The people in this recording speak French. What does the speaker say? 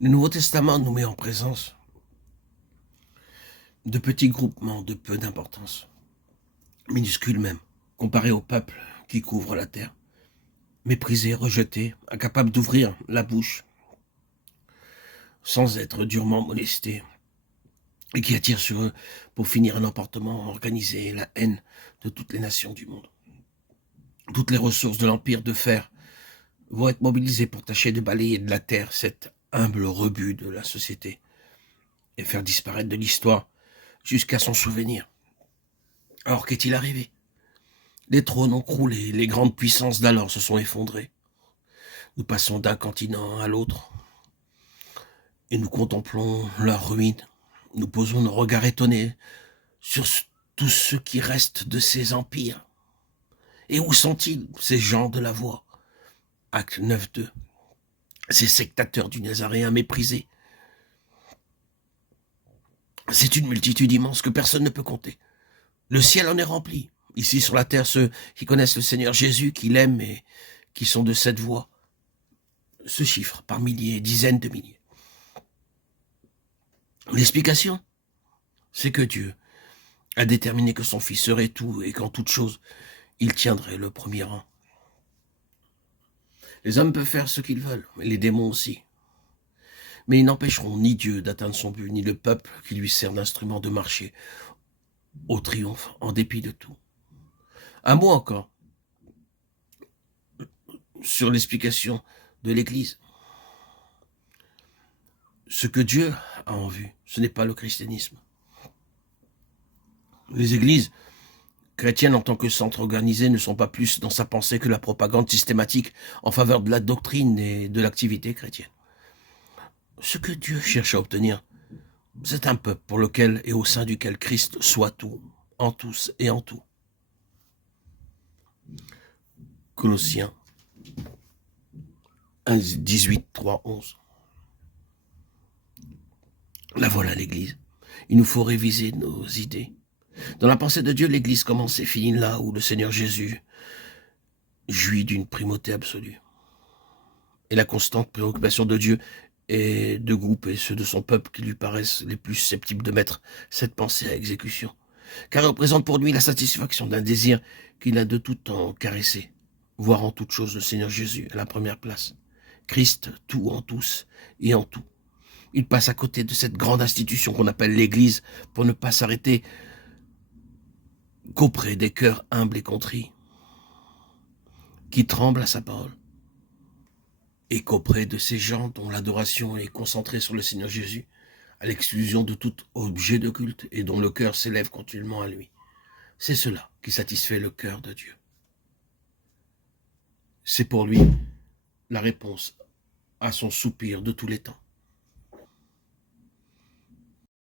Le Nouveau Testament nous met en présence de petits groupements de peu d'importance, minuscules même, comparés au peuple qui couvre la terre, méprisés, rejetés, incapables d'ouvrir la bouche sans être durement molestés, et qui attirent sur eux pour finir un emportement organisé, la haine de toutes les nations du monde. Toutes les ressources de l'empire de fer vont être mobilisées pour tâcher de balayer de la terre cet humble rebut de la société et faire disparaître de l'histoire jusqu'à son souvenir. Alors qu'est-il arrivé? Les trônes ont croulé, les grandes puissances d'alors se sont effondrées. Nous passons d'un continent à l'autre et nous contemplons leur ruine. Nous posons nos regards étonnés sur tout ce qui reste de ces empires. Et où sont-ils, ces gens de la voix? Acte 9.2. Ces sectateurs du Nazaréen méprisés. C'est une multitude immense que personne ne peut compter. Le ciel en est rempli. Ici sur la terre, ceux qui connaissent le Seigneur Jésus, qui l'aiment et qui sont de cette voie, se chiffrent par milliers, dizaines de milliers. L'explication, c'est que Dieu a déterminé que son Fils serait tout et qu'en toute chose, il tiendrait le premier rang. Les hommes peuvent faire ce qu'ils veulent, et les démons aussi. Mais ils n'empêcheront ni Dieu d'atteindre son but, ni le peuple qui lui sert d'instrument de marcher au triomphe, en dépit de tout. Un mot encore sur l'explication de l'Église. Ce que Dieu a en vue, ce n'est pas le christianisme. Les églises chrétiennes en tant que centre organisé ne sont pas plus dans sa pensée que la propagande systématique en faveur de la doctrine et de l'activité chrétienne. Ce que Dieu cherche à obtenir, c'est un peuple pour lequel et au sein duquel Christ soit tout, en tous et en tout. Colossiens 1, 18, 3, 11. La voilà l'Église. Il nous faut réviser nos idées. Dans la pensée de Dieu, l'Église commence et finit là où le Seigneur Jésus jouit d'une primauté absolue. Et la constante préoccupation de Dieu est de grouper ceux de son peuple qui lui paraissent les plus susceptibles de mettre cette pensée à exécution. Car elle représente pour lui la satisfaction d'un désir qu'il a de tout temps caressé. Voir en toute chose le Seigneur Jésus à la première place. Christ, tout en tous et en tout. Il passe à côté de cette grande institution qu'on appelle l'Église pour ne pas s'arrêter qu'auprès des cœurs humbles et contrits, qui tremblent à sa parole, et qu'auprès de ces gens dont l'adoration est concentrée sur le Seigneur Jésus, à l'exclusion de tout objet de culte, et dont le cœur s'élève continuellement à lui. C'est cela qui satisfait le cœur de Dieu. C'est pour lui la réponse à son soupir de tous les temps.